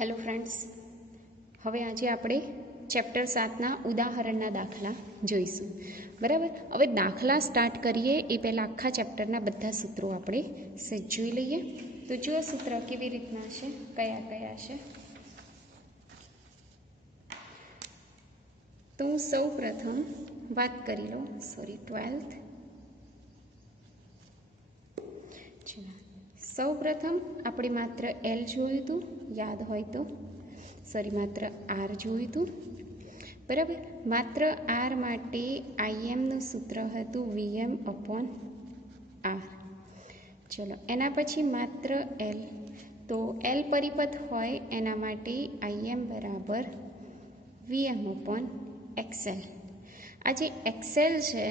Hello friends, હવે આજે આપણે ચેપ્ટર 7ના ઉદાહરણના દાખલા જોઈશું. બરાબર. હવે દાખલા સ્ટાર્ટ કરીએ એ પહેલાં આખા ચેપ્ટરના બધા સૂત્રો આપણે સેજ જોઈ લઈએ. તો જુઓ સૂત્ર કેવી રીતના છે, કયા કયા છે. તો હું સૌ પ્રથમ વાત કરી લઉં. 12th. સૌ પ્રથમ આપણે માત્ર એલ જોયું હતું, યાદ હોય તો. માત્ર આર જોયું હતું. બરાબર. માત્ર આર માટે આઈએમનું સૂત્ર હતું વીએમ અપોન આર. ચલો, એના પછી માત્ર એલ. તો એલ પરિપથ હોય એના માટે આઈએમ બરાબર વીએમ અપોન એક્સએલ. આ જે એક્સએલ છે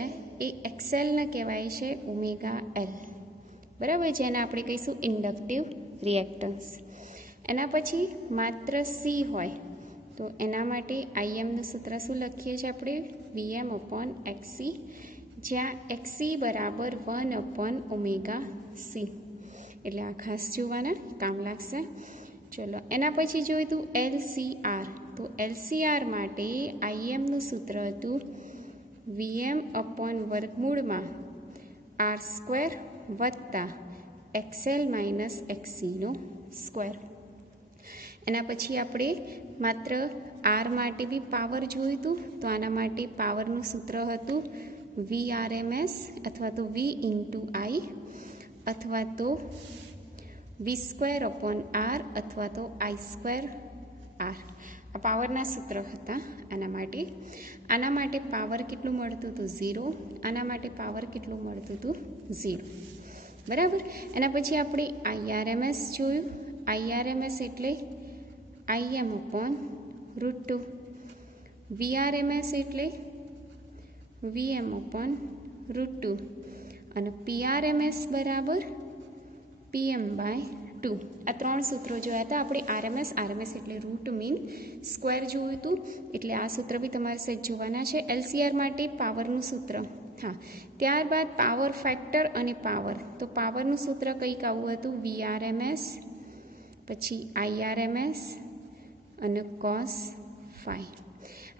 એ એક્સએલને કહેવાય છે ઓમેગા એલ. બરાબર, જેને આપણે કહીશું ઇન્ડક્ટિવ રિએક્ટન્સ. એના પછી માત્ર સી હોય તો એના માટે આઈએમનું સૂત્ર શું લખીએ છીએ આપણે? વીએમ અપોન એક્સસી, જ્યાં એક્સસી બરાબર 1 અપોન ઓમેગા સી. એટલે આ ખાસ જોવાના કામ લાગશે. ચલો, એના પછી જોઈતું એલસીઆર. તો એલસીઆર માટે આઈએમનું સૂત્ર હતું વીએમ અપોન વર્ગમૂળમાં આર સ્ક્વેર વત્તા એક્સએલ માઇનસ એક્સીનો સ્ક્વેર. એના પછી આપણે માત્ર આર માટે બી પાવર જોયું હતું. તો આના માટે પાવરનું સૂત્ર હતું VRMS અથવા તો V ઇન્ટુ આઈ અથવા તો V સ્ક્વેર અપોન આર અથવા તો આઈ સ્ક્વેર આર. આ પાવરના સૂત્ર હતા આના માટે. આના માટે પાવર કેટલું મળતું હતું? 0. આના માટે પાવર કેટલું મળતું હતું? 0. બરાબર. એના પછી આપણે આઈઆરએમએસ જોયું. આઈઆરએમએસ એટલે આઈએમ અપોન √2. વીઆરએમએસ એટલે વીએમ અપોન √2 અને પીઆરએમએસ બરાબર પીએમ બાય 2. આ ત્રણ સૂત્રો જોયા હતા આપણે. આરએમએસ એટલે રૂટ મીન સ્ક્વેર જોયું હતું, એટલે આ સૂત્ર બી તમારે સેજ જોવાના છે. એલસીઆર માટે પાવરનું સૂત્ર. હા, ત્યારબાદ પાવર ફેક્ટર અને પાવર. તો પાવરનું સૂત્ર કંઈક આવું હતું VRMS, પછી IRMS અને cos phi.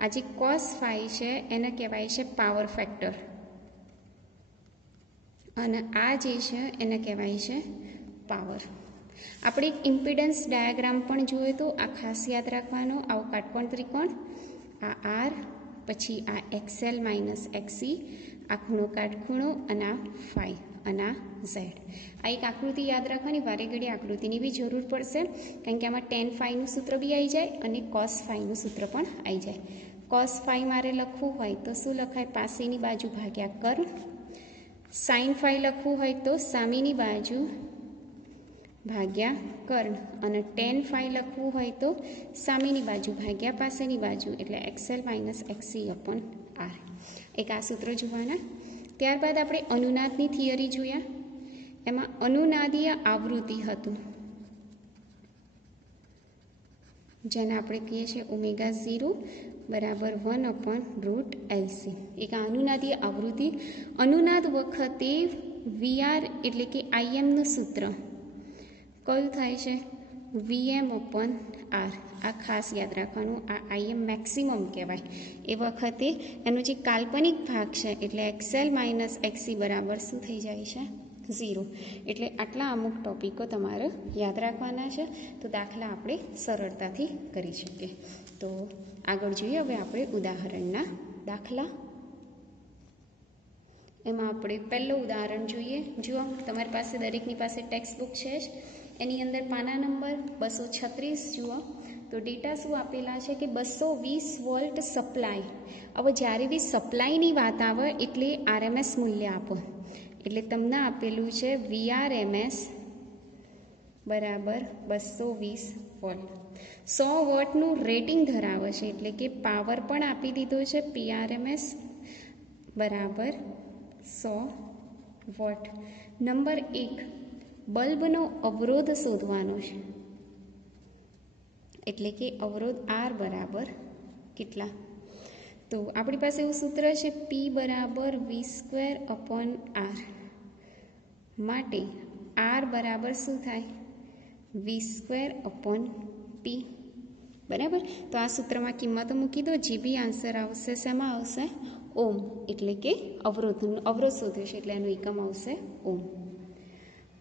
આ જે cos phi છે એને કહેવાય છે પાવર ફેક્ટર અને આ જે છે એને કહેવાય છે પાવર. આપણે એક ઇમ્પિડન્સ ડાયાગ્રામ પણ જોયો તો, આ ખાસ યાદ રાખવાનો. આવો કાટકોણ ત્રિકોણ, આ આર, પછી આ એક્સએલ માઇનસ એક્સી, આ ખૂણો કાટખૂણો અને આ ફાઈ અને આ ઝેડ. આ એક આકૃતિ યાદ રાખવાની. વારે ઘડી આકૃતિની બી જરૂર પડશે, કારણ કે આમાં ટેન ફાઈનું સૂત્ર બી આવી જાય અને કોસ ફાઈનું સૂત્ર પણ આવી જાય. કોસ ફાઈ મારે લખવું હોય તો શું લખાય? પાસેની બાજુ ભાગ્યા કર્ણ. સાઇન ફાઈ લખવું હોય તો સામેની બાજુ ભાગ્યા કર્ણ. અને ટેન ફાઈ લખવું હોય તો સામેની બાજુ ભાગ્યા પાસેની બાજુ, એટલે એક્સએલ માઇનસ એક્સી અપોન આર. એક આ સૂત્રો જોવાના. ત્યારબાદ આપણે અનુનાદની થિયરી જોયા. એમાં અનુનાદીય આવૃત્તિ હતું જેને આપણે કહીએ છીએ ઓમેગા 0 બરાબર 1 અપોન √LC. એક આ અનુનાદીય આવૃત્તિ. અનુનાદ વખતે વીઆર એટલે કે આઈએમનું સૂત્ર કયું થાય છે? VM upon R. આ ખાસ યાદ રાખવાનું. આ આઈએમ મેક્સિમમ કહેવાય. એ વખતે એનો જે કાલ્પનિક ભાગ છે એટલે એક્સએલ માઇનસ એક્સી બરાબર શું થઈ જાય છે? 0. એટલે આટલા અમુક ટોપિકો તમારે યાદ રાખવાના છે, તો દાખલા આપણે સરળતાથી કરી શકીએ. તો આગળ જોઈએ હવે આપણે ઉદાહરણના દાખલા. એમાં આપણે પહેલું ઉદાહરણ જોઈએ. જુઓ, તમારી પાસે દરેકની પાસે ટેક્સ્ટ બુક છે જ. એની અંદર પાના નંબર 236 જુઓ. તો ડેટા શું આપેલા છે કે 220 વોલ્ટ સપ્લાય. હવે જ્યારે બી સપ્લાયની વાત આવે એટલે આરએમએસ મૂલ્ય આપો. એટલે તમને આપેલું છે VRMS બરાબર 220 વોલ્ટ. 100 વોટનું રેટિંગ ધરાવે છે, એટલે કે પાવર પણ આપી દીધો છે PRMS બરાબર 100 વોટ. નંબર 1, બલ્બનો અવરોધ શોધવાનો છે, એટલે કે અવરોધ R બરાબર કેટલા? તો આપણી પાસે એવું સૂત્ર છે P બરાબર V સ્ક્વેર અપોન R. માટે R બરાબર શું થાય? V square upon P. બરાબર. તો આ સૂત્રમાં કિંમતો મૂકી દો. જે બી આન્સર આવશે શેમાં આવશે? ઓમ, એટલે કે અવરોધ શોધ્યો છે એટલે એનું એકમ આવશે ઓમ.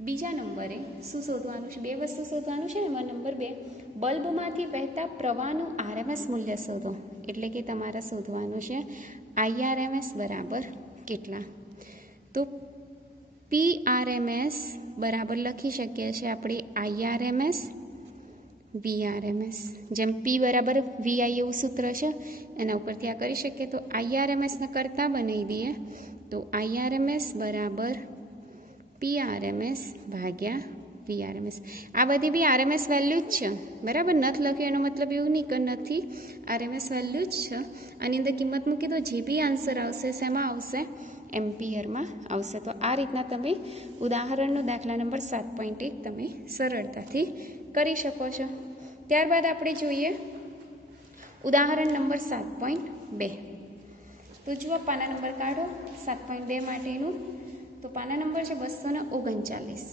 બીજા નંબરે શું શોધવાનું છે? બે વસ્તુ શોધવાનું છે ને. એમાં નંબર 2, બલ્બમાંથી વહેતા પ્રવાહનું આરએમએસ મૂલ્ય શોધો. એટલે કે તમારે શોધવાનું છે આઈઆરએમએસ બરાબર કેટલા. તો પીઆરએમએસ બરાબર લખી શકીએ છીએ આપણે આઈઆરએમએસ વીઆરએમએસ. જેમ પી બરાબર વીઆઈ એવું સૂત્ર છે એના ઉપરથી આ કરી શકીએ. તો આઈઆરએમએસને કરતાં બનાવી દઈએ તો આઈઆરએમએસ બરાબર પીઆરએમએસ ભાગ્યા વીઆરએમએસ. આ બધી બી આરએમએસ વેલ્યુ જ છે, બરાબર. નથી લખ્યું એનો મતલબ એવું નહીં કે નથી, આરએમએસ વેલ્યુ જ છે. આની અંદર કિંમત મૂકી દો. જે બી આન્સર આવશે શેમાં આવશે? એમ્પિયરમાં આવશે. તો આ રીતના તમે ઉદાહરણનો દાખલા નંબર 7.1 તમે સરળતાથી કરી શકો છો. ત્યારબાદ આપણે જોઈએ ઉદાહરણ નંબર 7.2. તો જુઓ, પાના નંબર કાઢો 7.2 માટેનું. તો પાના નંબર છે 239.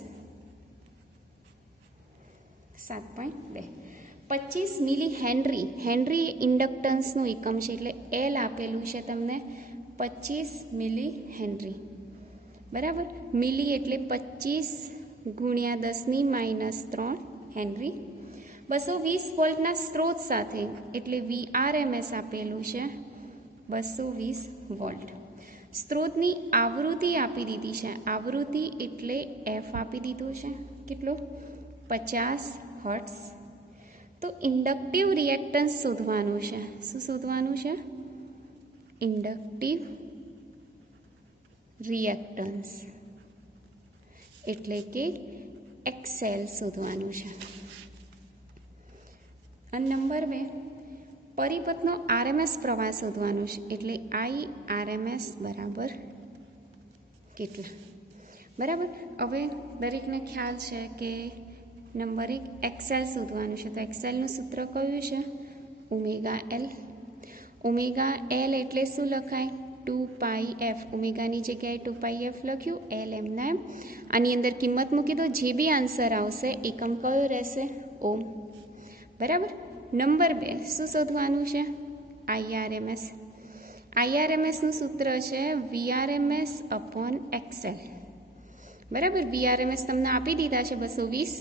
7.2. 25 મિલી હેનરી. હેનરી ઇન્ડક્ટન્સનું એકમ છે એટલે એલ આપેલું છે તમને 25 મિલી હેનરી, બરાબર. મિલી એટલે 25 ગુણ્યા 10⁻³ હેનરી. 220 વોલ્ટના સ્ત્રોત સાથે એટલે વીઆરએમએસ આપેલું છે 220 વોલ્ટ. સ્ત્રોતની આવૃત્તિ આપી દીધી છે. આવૃત્તિ એટલે એફ આપી દીધું છે કેટલો? 50 હર્ટ્ઝ. તો ઇન્ડક્ટિવ રિએક્ટન્સ શોધવાનું છે. શું શોધવાનું છે? ઇન્ડક્ટિવ રિએક્ટન્સ એટલે કે એક્સએલ શોધવાનું છે. અને નંબર 2, પરિપથનો આરએમએસ પ્રવાહ શોધવાનું છે એટલે આઈ આરએમએસ બરાબર કેટલા, બરાબર. હવે દરેકને ખ્યાલ છે કે નંબર 1 એક્સએલ શોધવાનું છે. તો એક્સએલનું સૂત્ર કયું છે? Omega L. ઓમેગા એલ એટલે શું લખાય? 2πf. ઓમેગાની જગ્યાએ 2πf લખ્યું, એલ એમના એમ. આની અંદર કિંમત મૂકી દો. જે બી આન્સર આવશે એકમ કયો રહેશે? ઓમ, બરાબર. નંબર 2 શું શોધવાનું છે? આઈઆરએમએસ. આઈઆરએમએસનું સૂત્ર છે વીઆરએમએસ અપોન એક્સએલ, બરાબર. વીઆરએમએસ તમને આપી દીધા છે 220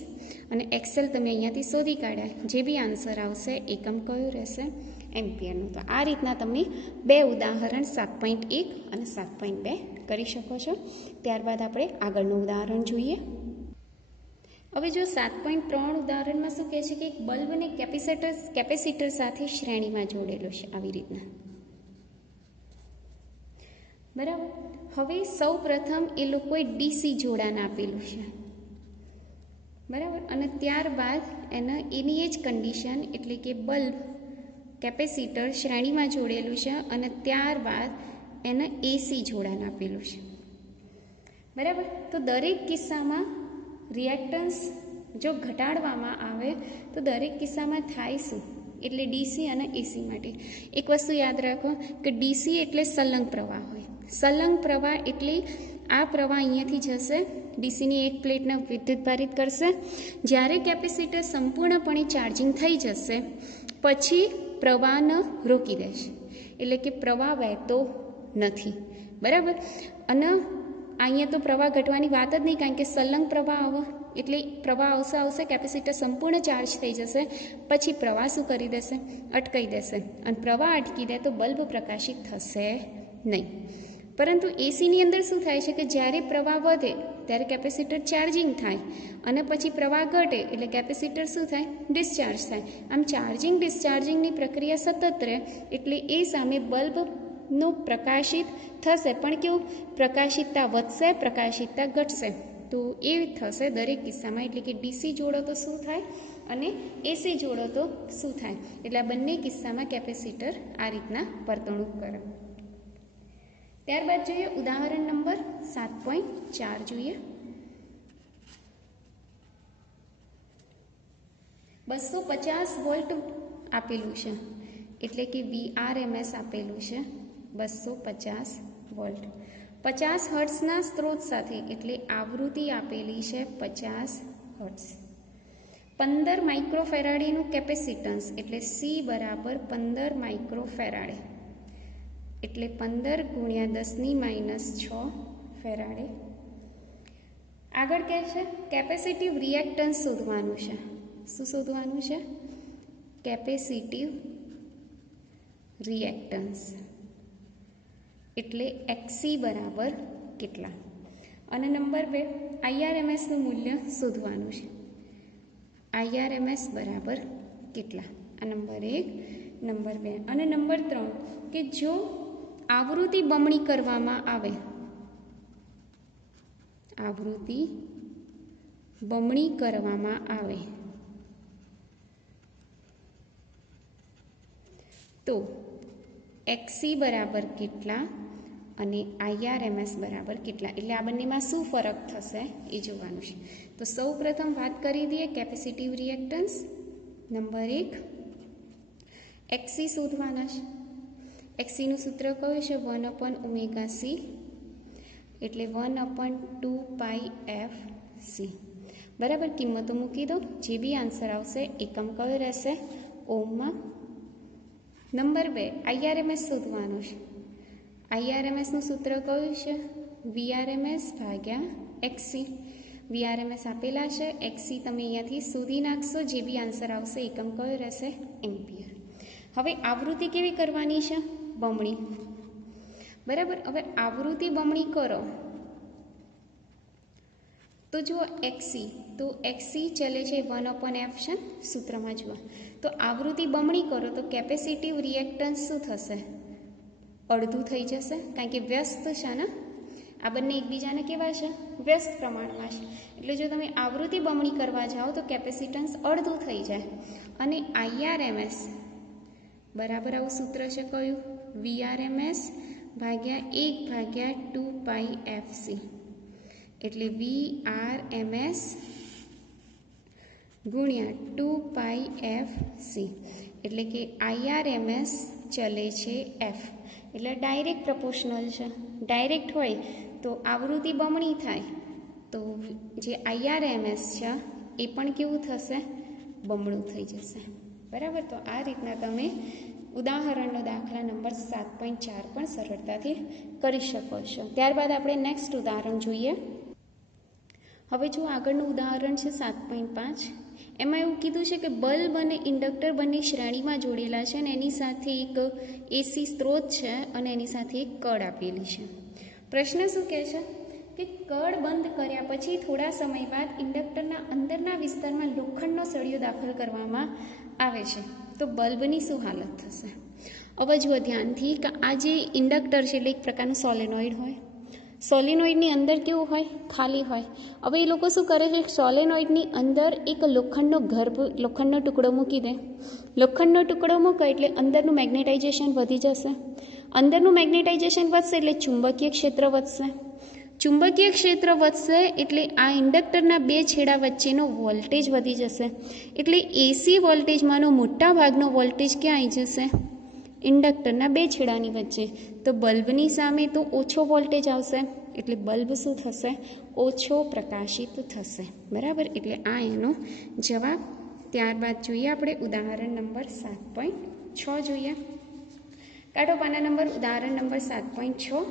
અને એક્સએલ તમે અહીંયાથી શોધી કાઢ્યા. જે બી આન્સર આવશે એકમ કયું રહેશે? એમ્પિયરનું. તો આ રીતના તમે 2 ઉદાહરણ 7.1 અને 7.2 કરી શકો છો. ત્યારબાદ આપણે આગળનું ઉદાહરણ જોઈએ. હવે જો 7.3 ઉદાહરણમાં શું કહે છે કે એક બલ્બને કેપેસિટર સાથે શ્રેણીમાં જોડેલો છે આવી રીતના, બરાબર. હવે સૌ પ્રથમ એ લોકોએ ડીસી જોડાણ આપેલું છે, બરાબર. અને ત્યારબાદ એની એ જ કન્ડિશન એટલે કે બલ્બ કેપેસિટર શ્રેણીમાં જોડેલું છે અને ત્યારબાદ એને એસી જોડાણ આપેલું છે, બરાબર. તો દરેક કિસ્સામાં રિએક્ટન્સ જો ઘટાડવામાં આવે તો દરેક કિસ્સામાં થાય શું? એટલે ડીસી અને એસી માટે એક વસ્તુ યાદ રાખો કે ડીસી એટલે સલંગ પ્રવાહ હોય. સલંગ પ્રવાહ એટલે આ પ્રવાહ અહીંયાથી જશે, ડીસીની એક પ્લેટને વિદ્યુતભારિત કરશે. જ્યારે કેપેસિટર સંપૂર્ણપણે ચાર્જિંગ થઈ જશે પછી પ્રવાહને રોકી દેશે, એટલે કે પ્રવાહ વહેતો નથી, બરાબર. અને અહીંયા તો પ્રવાહ ઘટવાની વાત જ નહીં, કારણ કે સલંગ પ્રવાહ આવે એટલે પ્રવાહ આવશે કેપેસિટર સંપૂર્ણ ચાર્જ થઈ જશે પછી પ્રવાહ શું કરી દેશે? અટકાઈ દેશે. અને પ્રવાહ અટકી દે તો બલ્બ પ્રકાશિત થશે નહીં. પરંતુ એસીની અંદર શું થાય છે કે જ્યારે પ્રવાહ વધે ત્યારે કેપેસિટર ચાર્જિંગ થાય અને પછી પ્રવાહ ઘટે એટલે કેપેસિટર શું થાય? ડિસ્ચાર્જ થાય. આમ ચાર્જિંગ ડિસ્ચાર્જિંગની પ્રક્રિયા સતત રહે એટલે એ સામે બલ્બનું પ્રકાશિત થશે, પણ કેવું? પ્રકાશિતતા વધશે, પ્રકાશિતતા ઘટશે. તો એ થશે દરેક કિસ્સામાં. એટલે કે ડીસી જોડો તો શું થાય અને એસી જોડો તો શું થાય? એટલે આ બંને કિસ્સામાં કેપેસિટર આ રીતના વર્તણૂક કરે. ત્યારબાદ જોઈએ ઉદાહરણ નંબર 7.4 જોઈએ. 250 વોલ્ટ આપેલું છે એટલે કે વીઆરએમએસ આપેલું છે 250 વોલ્ટ. 50 હર્ટ્ઝના સ્ત્રોત સાથે એટલે આવૃત્તિ આપેલી છે 50 હર્ટ્ઝ. 15 માઇક્રોફેરાડેનું કેપેસિટન્સ એટલે સી બરાબર 15 માઇક્રોફેરાડે એટલે 15 ગુણ્યા 10⁻6 ફેરાડે. આગળ કહે છે કેપેસિટિવ રિએક્ટન્સ શોધવાનું છે. શું શોધવાનું છે? કેપેસિટિવ રિએક્ટન્સ એટલે એક્સી બરાબર કેટલા. અને નંબર 2 આઈઆરએમએસનું મૂલ્ય શોધવાનું છે. આઈઆરએમએસ બરાબર કેટલા? આ નંબર 1, નંબર 2 અને નંબર 3 કે જો આવૃત્તિ બમણી કરવામાં આવે, આવૃત્તિ બમણી કરવામાં આવે તો એક્સી બરાબર કેટલા અને આઈઆરએમએસ બરાબર કેટલા, એટલે આ બંનેમાં શું ફરક થશે એ જોવાનું છે. તો સૌ પ્રથમ વાત કરી દઈએ કેપેસિટિવ રિએક્ટન્સ. નંબર 1 એક્સી શોધવાના છે. એક્સીનું સૂત્ર કયું છે? 1/ωc એટલે 1/2πfc. બરાબર, કિંમતો મૂકી દો. જે બી આન્સર આવશે એકમ કયો રહેશે? ઓમમાં. નંબર 2 આઈઆરએમએસ શોધવાનું છે. આઈઆરએમએસનું સૂત્ર કયું છે? વીઆરએમએસ ભાગ્યા એક્સી. વીઆરએમએસ આપેલા છે, એક્સી તમે અહીંયાથી શોધી નાખશો. જે બી આન્સર આવશે એકમ કયો રહેશે? એમ્પિયર. હવે આવૃત્તિ કેવી કરવાની છે? બમણી. બરાબર, હવે આવૃત્તિ બમણી કરો તો જુઓ એક્સી, તો એક્સી ચલે છે 1/f છે સૂત્રમાં જુઓ. તો આવૃત્તિ બમણી કરો તો કેપેસિટિવ રિએક્ટન્સ શું થશે? અડધું થઈ જશે, કારણ કે વ્યસ્ત છે ને, આ બંને એકબીજાને કેવા છે? વ્યસ્ત પ્રમાણમાં છે. એટલે જો તમે આવૃત્તિ બમણી કરવા જાઓ તો કેપેસિટન્સ અડધું થઈ જાય. અને આઈઆરએમએસ બરાબર આવું સૂત્ર છે કયું? વીઆરએમએસ ભાગ્યા 1/2πfc એટલે વીઆરએમએસ ગુણ્યા 2πfc એટલે કે આઈઆરએમએસ ચલે છે એફ. એટલે ડાયરેક્ટ પ્રપોર્શનલ છે. ડાયરેક્ટ હોય તો આવૃત્તિ બમણી થાય તો જે આઈઆરએમએસ છે એ પણ કેવું થશે? બમણું થઈ જશે. બરાબર, તો આ રીતના તમે ઉદાહરણનો દાખલા નંબર 7.4 પણ સરળતાથી કરી શકો છો. ત્યારબાદ આપણે નેક્સ્ટ ઉદાહરણ જોઈએ. હવે જો આગળનું ઉદાહરણ છે 7.5. એમાં એવું કીધું છે કે બલ્બ અને ઇન્ડક્ટર બંને શ્રેણીમાં જોડેલા છે અને એની સાથે એક એસી સ્ત્રોત છે અને એની સાથે એક કળ આપેલી છે. પ્રશ્ન શું કહે છે કે કળ બંધ કર્યા પછી થોડા સમય બાદ ઇન્ડક્ટરના અંદરના વિસ્તારમાં લોખંડનો સળિયો દાખલ કરવામાં આવે છે તો બલ્બની શું હાલત થશે? હવે જુઓ ધ્યાનથી કે આ જે ઇન્ડક્ટર છે એટલે એક પ્રકારનું સોલેનોઇડ હોય. સોલેનોઇડની અંદર કેવું હોય? ખાલી હોય. હવે એ લોકો શું કરે છે? સોલેનોઇડની અંદર એક લોખંડનો ટુકડો મૂકી દે. લોખંડનો ટુકડો મૂકે એટલે અંદરનું મેગ્નેટાઇઝેશન વધી જશે. અંદરનું મેગ્નેટાઇઝેશન વધશે એટલે ચુંબકીય ક્ષેત્ર વધશે. ચુંબકીય ક્ષેત્ર વધશે એટલે આ ઇન્ડક્ટરના બે છેડા વચ્ચેનો વોલ્ટેજ વધી જશે. એટલે એસી વોલ્ટેજમાંનો મોટા ભાગનો વોલ્ટેજ ક્યાં આવી જશે? ઇન્ડક્ટરના બે છેડાની વચ્ચે. તો બલ્બની સામે તો ઓછો વોલ્ટેજ આવશે એટલે બલ્બ શું થશે? ઓછો પ્રકાશિત થશે. બરાબર, એટલે આ એનો જવાબ. ત્યારબાદ જોઈએ આપણે ઉદાહરણ નંબર 7.6 જોઈએ. કાઢો પાના નંબર ઉદાહરણ નંબર 7.6.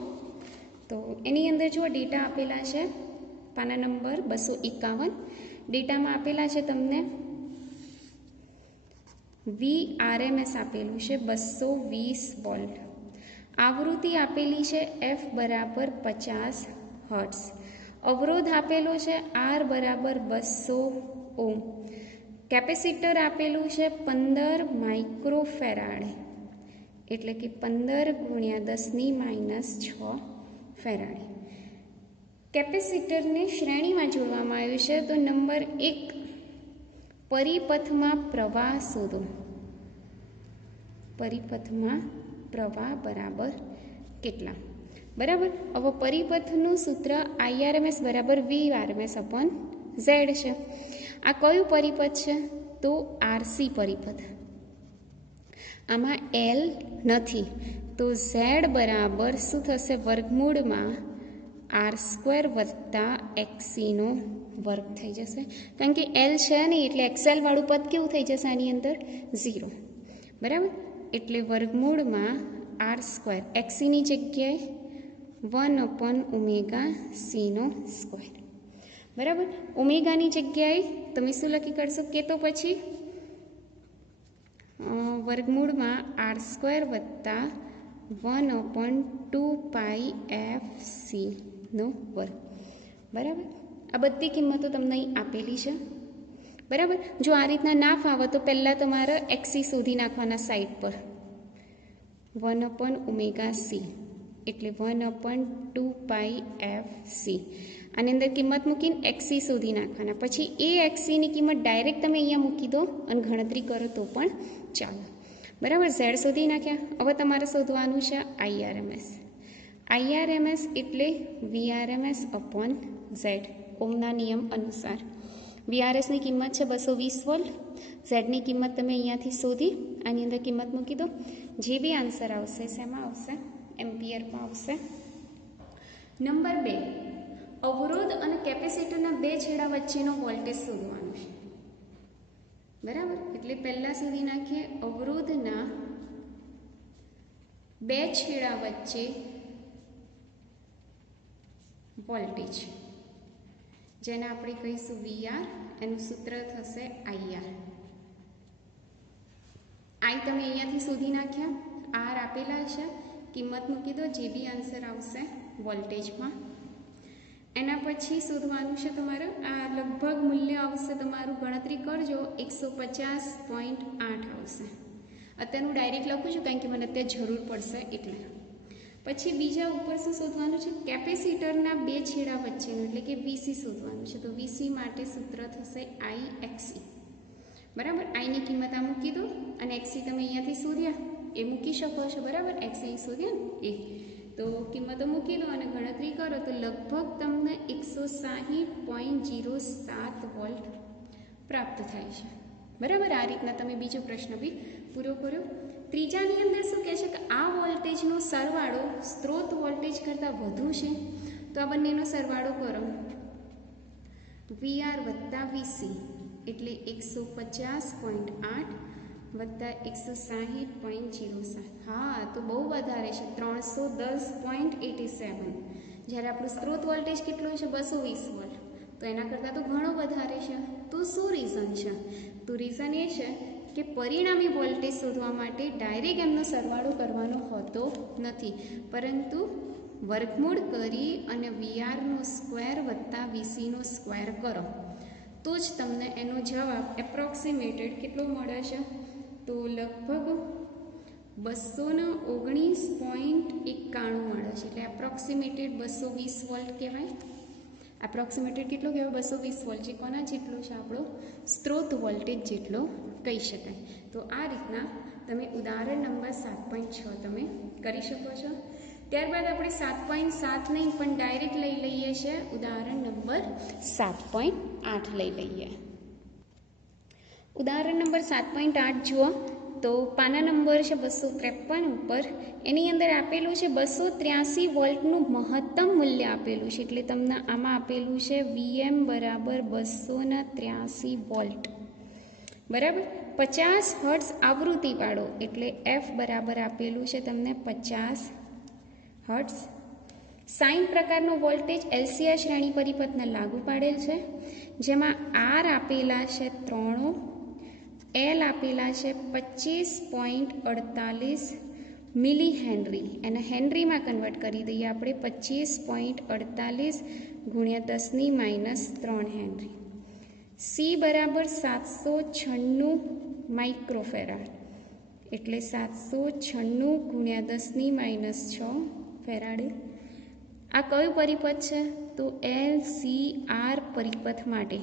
તો એની અંદર જો ડેટા આપેલા છે પાના નંબર 251. ડેટામાં આપેલા છે તમને વીઆરએમએસ આપેલું છે 220 વોલ્ટ. આવૃત્તિ આપેલી છે એફ બરાબર 50 હર્ટ્ઝ. અવરોધ આપેલો છે આર બરાબર 200 ઓમ. કેપેસિટર આપેલું છે 15 માઇક્રોફેરાડે એટલે કે 15 ગુણ્યા 10⁻6 ફેરાડે. કેપેસિટરને શ્રેણીમાં જોડવામાં આવ્યું છે તો નંબર 1 પરિપથમાં પ્રવાહ શોધો. પરિપથમાં પ્રવાહ બરાબર કેટલા? બરાબર, હવે પરિપથનું સૂત્ર આઈઆરએમએસ બરાબર વીઆરએમએસ અપોન ઝેડ છે. આ કયું પરિપથ છે? તો આરસી પરિપથ. આમાં એલ નથી તો ઝેડ બરાબર શું થશે? વર્ગમૂળમાં R² વત્તા XCનો વર્ગ થઈ જશે, કારણ કે એલ છે નહીં એટલે એક્સએલ વાળું પદ કેવું થઈ જશે આની અંદર 0, બરાબર. એટલે વર્ગમૂળમાં આર સ્ક્વેર એક્સીની જગ્યાએ 1/ωc², બરાબર. ઓમેગાની જગ્યાએ તમે શું લખી કાઢશો કે તો પછી વર્ગમૂળમાં આર સ્ક્વેર વત્તા 1/2πfc², બરાબર. આ બધી કિંમતો તમને અહીં આપેલી છે, બરાબર. જો આ રીતના ના ફાવે તો પહેલાં તમારે એક્સી શોધી નાખવાના સાઈડ પર 1/ωc એટલે 1/2πfc. આની અંદર કિંમત મૂકીને એક્સી શોધી નાખવાના, પછી એ એક્સીની કિંમત ડાયરેક્ટ તમે અહીંયા મૂકી દો અને ગણતરી કરો તો પણ ચાલો, બરાબર. ઝેડ શોધી નાખ્યા. હવે તમારે શોધવાનું છે આઈઆરએમએસ. આઈઆરએમએસ એટલે વીઆરએમએસ અપોન ઝેડ, ઓમના નિયમ અનુસાર. વીઆરએસની કિંમત છે 220 વોલ્ટ, ઝેડની કિંમત તમે અહીંયાથી શોધી આની અંદર કિંમત મૂકી દો. જે બી આન્સર આવશે શેમાં આવશે? એમ્પિયરમાં આવશે. નંબર 2, અવરોધ અને કેપેસિટરના બે છેડા વચ્ચેનો વોલ્ટેજ શોધવાનો છે, બરાબર. એટલે પહેલાં શોધી નાખીએ અવરોધના બે છેડા વચ્ચે વોલ્ટેજ, જેને આપણે કહીશું વીઆર, એનું સૂત્ર થશે આઈઆર. આઈ તમે અહીંયાથી શોધી નાખ્યા, આર આપેલા છે, કિંમત મૂકી દો, જે બી આન્સર આવશે વોલ્ટેજમાં. એના પછી શોધવાનું છે તમારે, આ લગભગ મૂલ્ય આવશે તમારું, ગણતરી કરજો, 150.8 આવશે. અત્યારનું ડાયરેક્ટ લખું છું કારણ કે મને અત્યારે જરૂર પડશે એટલે. પછી બીજા ઉપર શું શોધવાનું છે? કેપેસિટરના બે છેડા વચ્ચેનું એટલે કે વીસી શોધવાનું છે. તો વીસી માટે સૂત્ર થશે આઈ એક્સી, બરાબર. આઈની કિંમત આ મૂકી દો અને એક્સી તમે અહીંયાથી શોધ્યા એ મૂકી શકો છો, બરાબર. એક્સી શોધ્યા ને એ, તો કિંમતો મૂકી દો અને ગણતરી કરો તો લગભગ તમને 160.07 વોલ્ટ પ્રાપ્ત થાય છે, બરાબર. આ રીતના તમે બીજો પ્રશ્ન બી પૂરો કર્યો. ત્રીજાની અંદર શું કહે છે કે આ વોલ્ટેજનો સરવાળો સ્ત્રોત વોલ્ટેજ કરતાં વધુ છે, તો આ બંનેનો સરવાળો કરો, વીઆર વત્તા વીસી એટલે 150.8 વત્તા 160.07. હા, તો બહુ વધારે છે, 310.87. જ્યારે આપણું સ્ત્રોત વોલ્ટેજ કેટલો છે? 220 વોલ્ટ. તો એના કરતાં તો ઘણો વધારે છે. તો શું રીઝન છે? તો રીઝન એ છે કે પરિણામી વોલ્ટેજ શોધવા માટે ડાયરેક્ટ એમનો સરવાળો કરવાનો હોતો નથી, પરંતુ વર્ગમૂળ કરી અને વીઆરનો સ્ક્વેર વત્તા વીસીનો સ્ક્વેર કરો તો જ તમને એનો જવાબ એપ્રોક્સિમેટેડ કેટલો મળે છે? તો લગભગ 219.91 મળે છે. એટલે એપ્રોક્સિમેટેડ 220 વોલ્ટ કહેવાય. એપ્રોક્સિમેટેડ કેટલો કહેવાય? 220 વોલ્ટ, જે કોના જેટલો છે? આપણો સ્ત્રોત વોલ્ટેજ જેટલો કહી શકાય. તો આ રીતના તમે ઉદાહરણ નંબર 7.6 તમે કરી શકો છો. ત્યારબાદ આપણે 7.7 નહીં પણ ડાયરેક્ટ લઈ લઈએ છીએ ઉદાહરણ નંબર 7.8 લઈ લઈએ. ઉદાહરણ નંબર 7.8 જુઓ તો પાના નંબર છે 253 ઉપર, એની અંદર આપેલું છે 283 વોલ્ટનું મહત્તમ મૂલ્ય આપેલું છે. એટલે તમને આમાં આપેલું છે વીએમ બરાબર 283 વોલ્ટ, બરાબર. 50 હર્ટ્ઝ આવૃત્તિવાળો એટલે એફ બરાબર આપેલું છે તમને 50 હર્ટ્ઝ. સાઇન પ્રકારનો વોલ્ટેજ એલસીઆર શ્રેણી પરિપથને લાગુ પાડેલ છે, જેમાં આર આપેલા છે 3, એલ આપેલા છે 25.48 મિલી હેનરી. એને હેનરીમાં કન્વર્ટ કરી દઈએ આપણે, 25.48 × 10⁻³ હેનરી. સી બરાબર 796 માઇક્રોફેરાડ એટલે 796 × 10⁻6 ફેરાડે. આ કયું પરિપથ છે? તો એલસીઆર પરિપથ માટે.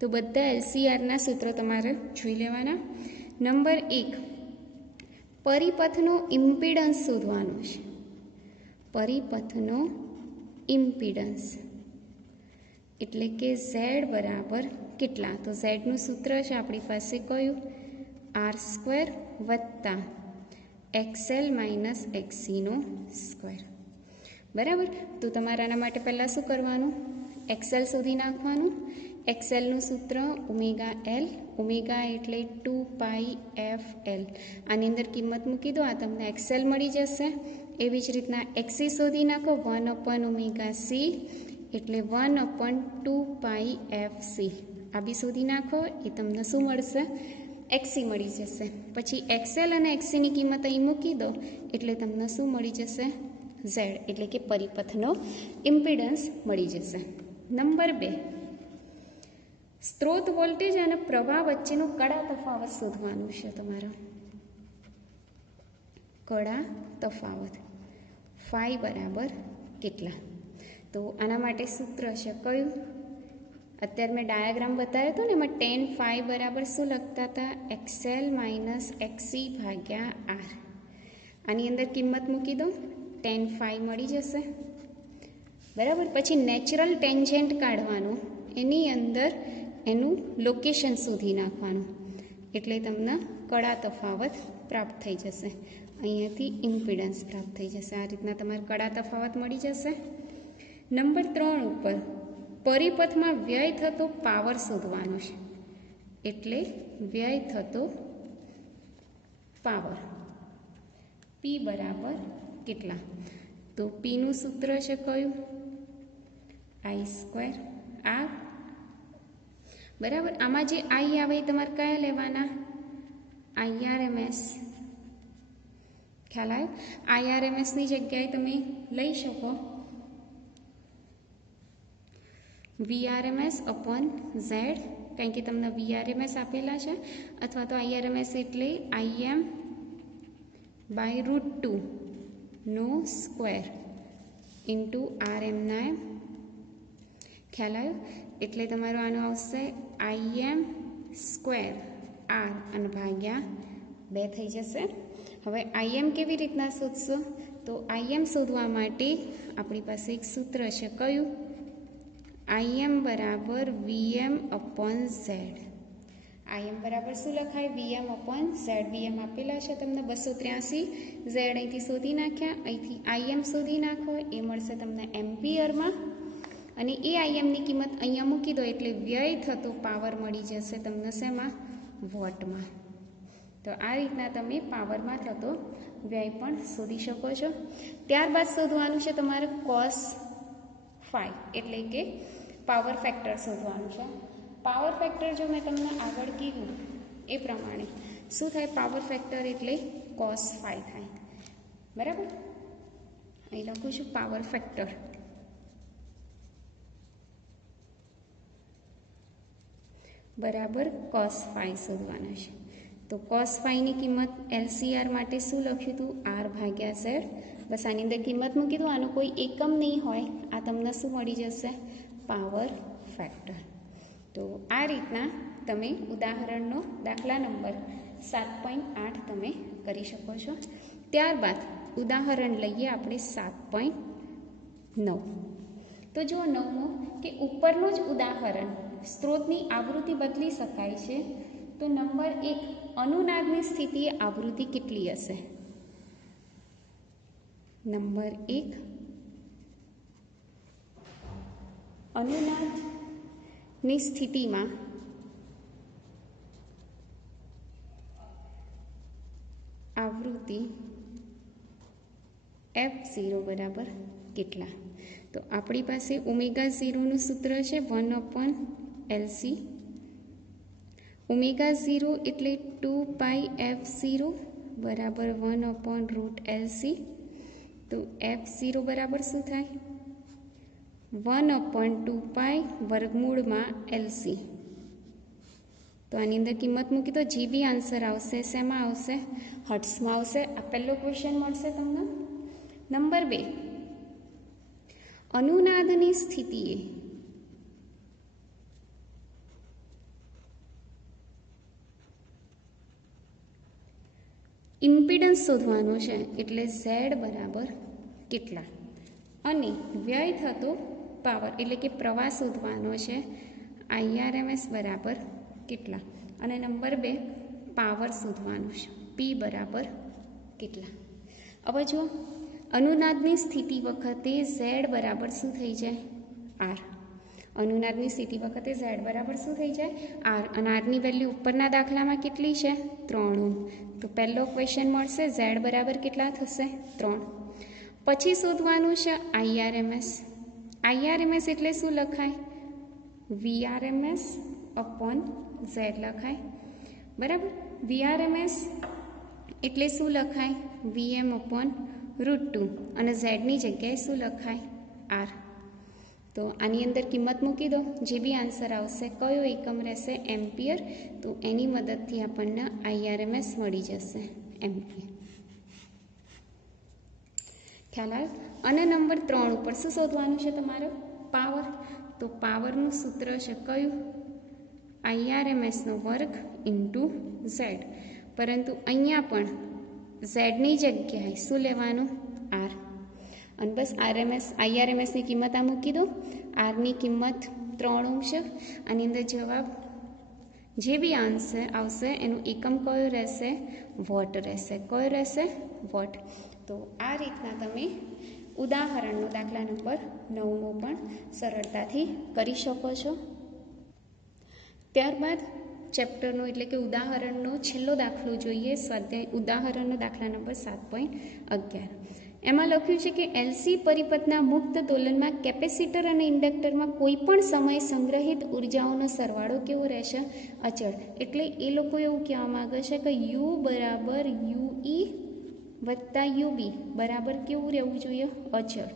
તો બધા એલસીઆરના સૂત્રો તમારે જોઈ લેવાના. નંબર 1, પરિપથનો ઇમ્પિડન્સ શોધવાનો છે. પરિપથનો ઇમ્પિડન્સ એટલે કે ઝેડ બરાબર કેટલા? તો ઝેડનું સૂત્ર છે આપણી પાસે કયું? R² વત્તા XL - XC², બરાબર. તો તમારે આના માટે પહેલાં શું કરવાનું? એક્સએલ શોધી નાખવાનું. એક્સએલનું સૂત્ર ઓમેગા એલ, ઓમેગા એટલે 2πfl. આની અંદર કિંમત મૂકી દો, આ તમને એક્સએલ મળી જશે. એવી જ રીતના એક્સી શોધી નાખો, 1/ωc એટલે 1/2πfc. આ બી શોધી નાખો, એ તમને શું મળશે? એક્સી મળી જશે. પછી એક્સએલ અને એક્સીની કિંમત અહીં મૂકી દો એટલે તમને શું મળી જશે? ઝેડ એટલે કે પરિપથનો ઇમ્પિડન્સ મળી જશે. નંબર 2, સ્ત્રોત વોલ્ટેજ અને પ્રવાહ વચ્ચેનો કડા તફાવત શોધવાનું છે તમારો. કડા તફાવત ફાઈ બરાબર કેટલા? તો આના માટે સૂત્ર છે કયું? અત્યારે મેં ડાયાગ્રામ બતાવ્યો હતો ને, એમાં tan phi બરાબર શું લખતા હતા? XL - XC ભાગ્યા R. આની અંદર કિંમત મૂકી દો, tan phi મળી જશે. બરાબર. પછી નેચરલ ટેન્જેન્ટ કાઢવાનું, એની અંદર એનું લોકેશન શોધી નાખવાનું એટલે તમને કડા તફાવત પ્રાપ્ત થઈ જશે. અહીંયાથી ઇમ્પિડન્સ પ્રાપ્ત થઈ જશે. આ રીતના તમારે કડા તફાવત મળી જશે. નંબર 3 ઉપર પરિપથમાં વ્યય થતો પાવર શોધવાનો છે. એટલે વ્યય થતો પાવર P બરાબર કેટલા? તો Pનું સૂત્ર છે કયું? I² R. બરાબર. આમાં જે I આવે એ તમારે કયા લેવાના? IRMS. ખ્યાલ આવ્યો? IRMSની જગ્યાએ તમે લઈ શકો VRMS/Z, કારણ કે તમને VRMS આપેલા છે, અથવા તો IRMS એટલે Im/√2 નો સ્ક્વેર ઇન્ટુ RM/m. ખ્યાલ આવ્યો? એટલે તમારો આનો આવશે Im² R અને ભાગ્યા 2 થઈ જશે. હવે Im કેવી રીતના શોધશો? તો Im શોધવા માટે આપણી પાસે એક સૂત્ર છે કયું? Im બરાબર Vm/Z. Im બરાબર શું લખાય? Vm/Z. Vm આપેલા છે તમને 283. Z અહીંથી શોધી નાખ્યા, અહીંથી Im શોધી નાખો, એ મળશે તમને એમ્પિયરમાં. અને એ Imની કિંમત અહીંયા મૂકી દો એટલે વ્યય થતો પાવર મળી જશે તમને શેમાં? વોટમાં. તો આ રીતના તમે પાવરમાં થતો વ્યય પણ શોધી શકો છો. ત્યારબાદ શોધવાનું છે તમારે cos phi, એટલે કે પાવર ફેક્ટર શોધવાનું છે. પાવર ફેક્ટર જો મેં તમને આગળ કીધું એ પ્રમાણે શું થાય? પાવર ફેક્ટર એટલે cos phi થાય. બરાબર. અહીં લખું છું પાવર ફેક્ટર. બરાબર cos phi શોધવાના છે. તો cos phi ની કિંમત LCR માટે શું લખ્યું હતું? R/Z. બસ આની અંદર કિંમત મૂકી દો, આનો કોઈ એકમ નહીં હોય. આ તમને શું મળી જશે? Power factor. તો આ રીતના તમે ઉદાહરણનો દાખલા નંબર 7.8 તમે કરી શકો છો. ત્યારબાદ ઉદાહરણ લઈએ આપણે 7.9. તો જો 9મો કે ઉપરનું જ ઉદાહરણ, સ્ત્રોતની આવૃત્તિ બદલી શકાય છે. તો નંબર 1, અનુનાદની સ્થિતિએ આવૃત્તિ કેટલી હશે? નંબર 1, અનુનાદની સ્થિતિમાં આવૃત્તિ f0 બરાબર કેટલા? તો આપણી પાસે ω0નું સૂત્ર છે 1/LC. ω0 એટલે 2πf0 બરાબર 1/√LC. તો f0 બરાબર શું થાય? 1/2π વર્ગમૂળમાં LC. તો આની અંદર કિંમત મૂકી તો જે બી આન્સર આવશે શેમાં આવશે? હર્ટ્સમાં આવશે. આ પહેલો ક્વેશ્ચન મળશે તમને. નંબર 2, અનુનાદની સ્થિતિએ ઇમ્પિડન્સ શોધવાનું છે. એટલે Z બરાબર કેટલા? અને વ્યય થતો પાવર એટલે કે પ્રવાહ શોધવાનો છે. IRMS બરાબર કેટલા? અને નંબર 2, પાવર શોધવાનું છે. P બરાબર કેટલા? હવે જો અનુનાદની સ્થિતિ વખતે Z બરાબર શું થઈ જાય? R. અનુનાદની સ્થિતિ વખતે ઝેડ બરાબર શું થઈ જાય? આર. અને આરની વેલ્યુ ઉપરના દાખલામાં કેટલી છે? 3 ઓહ્મ. તો પહેલો ક્વેશ્ચન મળશે ઝેડ બરાબર કેટલા થશે? 3. પછી શોધવાનું છે આઈઆરએમએસ. આઈઆરએમએસ એટલે શું લખાય? વીઆરએમએસ અપોન ઝેડ લખાય. બરાબર. વીઆરએમએસ એટલે શું લખાય? VM upon √2. અને ઝેડની જગ્યાએ શું લખાય? આર. તો આની અંદર કિંમત મૂકી દો. જે બી આન્સર આવશે કયો એકમ રહેશે? એમ્પિયર. તો એની મદદથી આપણને આઈઆરએમએસ મળી જશે એમ્પિયર. ખ્યાલ આવ્યો? અને નંબર 3 ઉપર શું શોધવાનું છે તમારે? પાવર. તો પાવરનું સૂત્ર છે કયું? આઈઆરએમએસનો વર્ગ ઇન્ટુ ઝેડ. પરંતુ અહીંયા પણ ઝેડની જગ્યાએ શું લેવાનું? આર. અને બસ આઈઆરએમએસની કિંમત આ મૂકી દો. આરની કિંમત 3 ઓહ્મ છે. આની અંદર જવાબ જે બી આન્સર આવશે એનું એકમ કયો રહેશે? વોટ રહેશે. કયો રહેશે? વોટ. તો આ રીતના તમે ઉદાહરણનો દાખલા નંબર 9 પણ સરળતાથી કરી શકો છો. ત્યારબાદ ચેપ્ટરનો એટલે કે ઉદાહરણનો છેલ્લો દાખલો જોઈએ. સ્વાધ્યાય ઉદાહરણનો દાખલા નંબર 7.11. એમાં લખ્યું છે કે એલસી પરિપથના મુક્ત દોલનમાં કેપેસિટર અને ઇન્ડક્ટરમાં કોઈ પણ સમયે સંગ્રહિત ઉર્જાઓનો સરવાળો કેવો રહેશે? અચળ. એટલે એ લોકો એવું કહેવા માંગે છે કે યુ બરાબર યુઈ વત્તા યુબી બરાબર કેવું રહેવું જોઈએ? અચળ.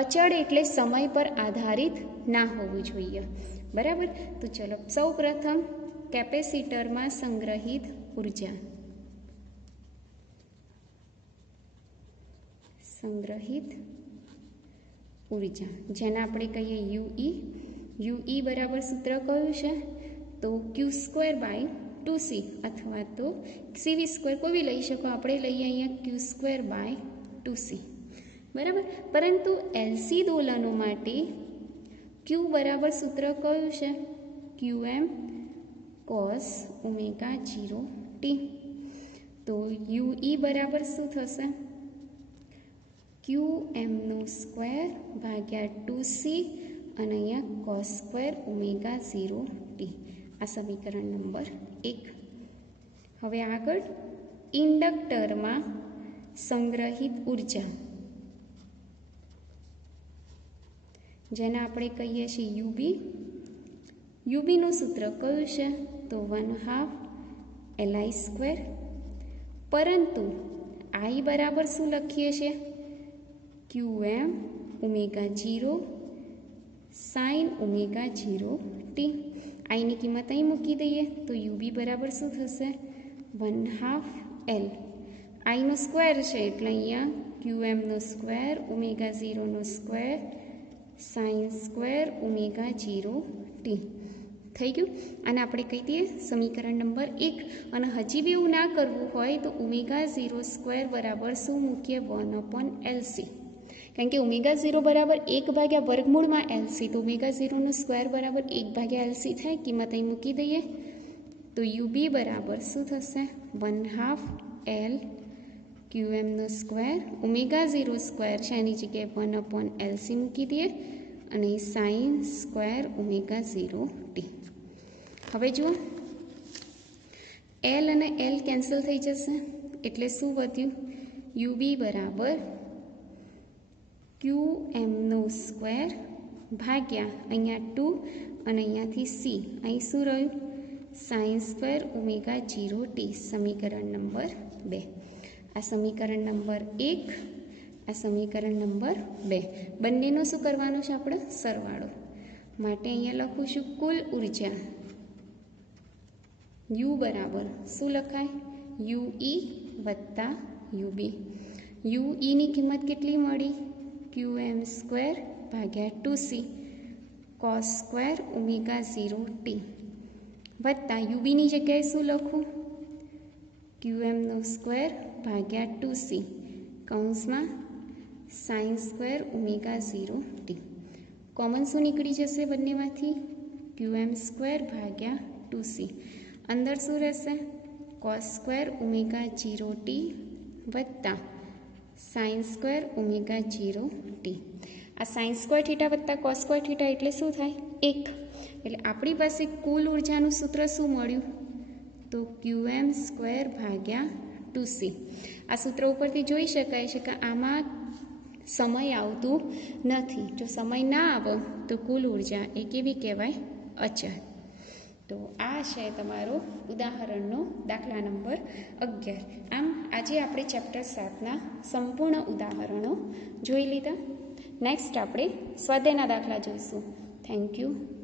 અચળ એટલે સમય પર આધારિત ના હોવું જોઈએ. બરાબર. તો ચલો સૌ પ્રથમ કેપેસિટરમાં સંગ્રહિત ઉર્જા. જેને આપણે કહીએ યુઈ. યુઈ બરાબર સૂત્ર કયું છે? તો Q²/2C અથવા તો CV² કોઈ બી લઈ શકો. આપણે લઈએ અહીંયા Q²/2C. બરાબર. પરંતુ એલસી દોલનો માટે Q બરાબર સૂત્ર કયું છે? QM cos ω0t. તો UE બરાબર શું થશે? QM²/2C અને અહીંયા cos²ω0t. આ સમીકરણ નંબર 1. હવે આગળ ઇન્ડક્ટરમાં સંગ્રહિત ઉર્જા, જેને આપણે કહીએ છીએ યુબી. યુબીનું સૂત્ર કયું છે? તો 1/2 LI². પરંતુ આઈ બરાબર શું લખીએ છીએ? QM ω0 sin ω0t. આઈની કિંમત અહીં મૂકી દઈએ તો યુબી બરાબર શું થશે? 1/2 L. આઈનો સ્ક્વેર છે એટલે અહીંયા QM²ω0² sin²ω0t થઈ ગયું. અને આપણે કહી દઈએ સમીકરણ નંબર 1. અને હજી બી એવું ના કરવું હોય તો ω0² બરાબર શું મૂકીએ? 1/LC. કારણ કે ω0 બરાબર 1/વર્ગમૂળમાં LC. તો ω0² બરાબર 1/LC થાય. કિંમત અહીં મૂકી દઈએ તો UB બરાબર શું થશે? 1/2 L QM². ω0² છે એની જગ્યાએ 1/LC મૂકી દઈએ અને sin²ω0t. હવે જુઓ L અને L કેન્સલ થઈ જશે એટલે શું વધ્યું? UB બરાબર QM² ભાગ્યા અહીંયા 2 અને અહીંયાથી C. અહીં શું રહ્યું? sin²ω0t. સમીકરણ નંબર 2. આ સમીકરણ નંબર 1, આ સમીકરણ નંબર 2. બંનેનો શું કરવાનું છે આપણે? સરવાળો. માટે અહીંયા લખું છું કુલ ઉર્જા U બરાબર શું લખાય? UE વત્તા UB. UEની કિંમત કેટલી મળી? QM²/2C cos²ω0t વત્તા UBની જગ્યાએ શું લખું? QM²/2C કૌંસમાં sin²ω0t. કોમન શું નીકળી જશે બંનેમાંથી? QM²/2C. અંદર શું રહેશે? cos²ω0t વત્તા sin²ω0t. આ સાઇન સ્ક્વેર થીટા વત્તા કોસ સ્ક્વેર થીટા એટલે શું થાય? 1. એટલે આપણી પાસે કુલ ઉર્જાનું સૂત્ર શું મળ્યું? તો qm² ભાગ્યા 2c. આ સૂત્ર ઉપરથી જોઈ શકાય છે કે આમાં સમય આવતું નથી. જો સમય ના આવે તો કુલ ઉર્જા એ કેવી કહેવાય? અચળ. તો આ છે તમારો ઉદાહરણનો દાખલા નંબર 11. આમ આજે આપણે ચેપ્ટર 7ના સંપૂર્ણ ઉદાહરણો જોઈ લીધા. નેક્સ્ટ આપણે સ્વાધ્યાયના દાખલા જોઈશું. Thank you.